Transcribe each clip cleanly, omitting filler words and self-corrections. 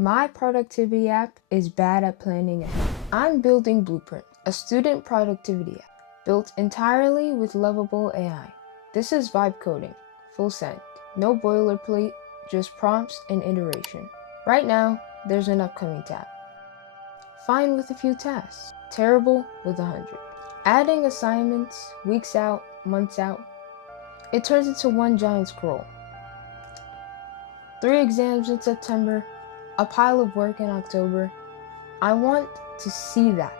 My productivity app is bad at planning ahead. I'm building Bluprnt, a student productivity app built entirely with Lovable AI. This is vibe coding, full send, no boilerplate, just prompts and iteration. Right now, there's an upcoming tab. Fine with a few tasks, terrible with 100. Adding assignments, weeks out, months out, it turns into one giant scroll. 3 exams in September, a pile of work in October. I want to see that,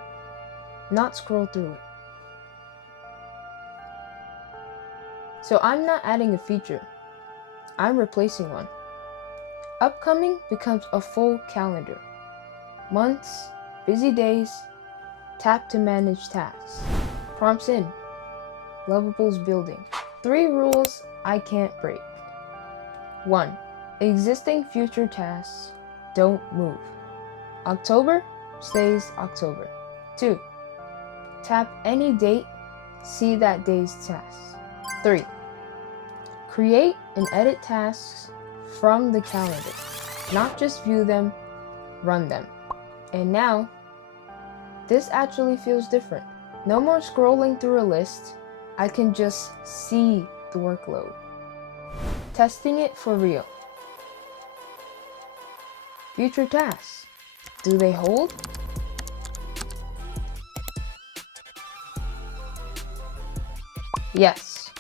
not scroll through it. So I'm not adding a feature, I'm replacing one. Upcoming becomes a full calendar. Months, busy days, tap to manage tasks. Prompts in, Lovable's building. 3 rules I can't break. 1. Existing future tasks don't move. October stays October. 2. Tap any date, see that day's tasks. 3. Create and edit tasks from the calendar, not just view them, run them. And now, this actually feels different. No more scrolling through a list, I can just see the workload. Testing it for real. Future tasks, do they hold? Yes.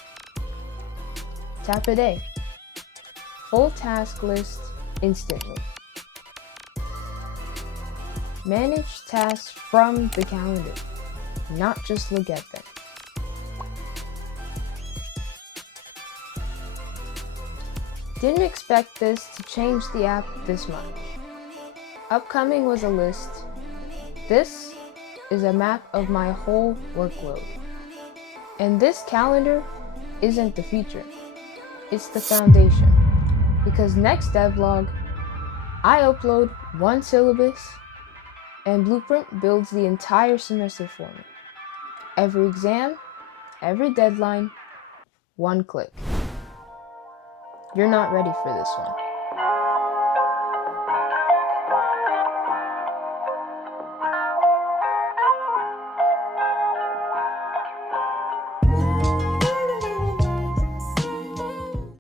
Tap a day. Full task list instantly. Manage tasks from the calendar, not just look at them. Didn't expect this to change the app this much. Upcoming was a list. This is a map of my whole workload. And this calendar isn't the feature, it's the foundation. Because next Devlog, I upload 1 syllabus and Bluprnt builds the entire semester for me. Every exam, every deadline, 1 click. You're not ready for this one.